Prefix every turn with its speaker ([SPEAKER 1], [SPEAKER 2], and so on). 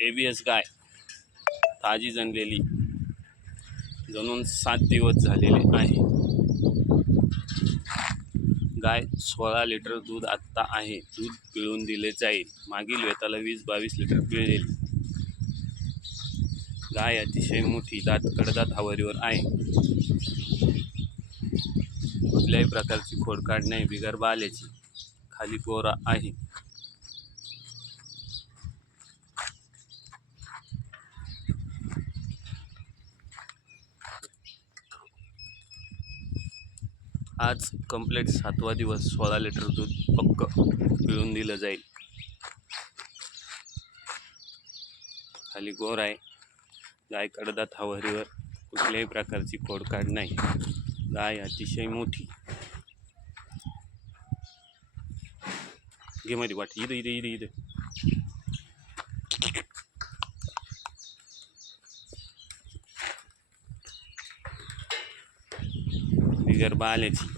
[SPEAKER 1] A B S गाय ताजी जनलेली जणून सात दिवस झालेले आहे. गाय सोळा लिटर दूध आत्ता आहे. दूध पिळून दिले जाईल. मागील वेताला वीस बावीस लिटर पिळेल. गाय अतिशय मोठी दात कडदात हवारीवर आहे. कुठल्याही प्रकारची खोडकाड नाही बिगर बाल्याची खाली पोरा आहे. आज कंप्लीट सातवा दिवस सोळा लिटर दूध पक्क पिळून दिलं जाईल. खाली गोर आहे. गाय कडदात हवारीवर कुठल्याही प्रकारची कोडकाड नाही. गाय अतिशय मोठी. घे मध्ये वाट. इथं इथं इथं इथं. गरबा बाल्याची.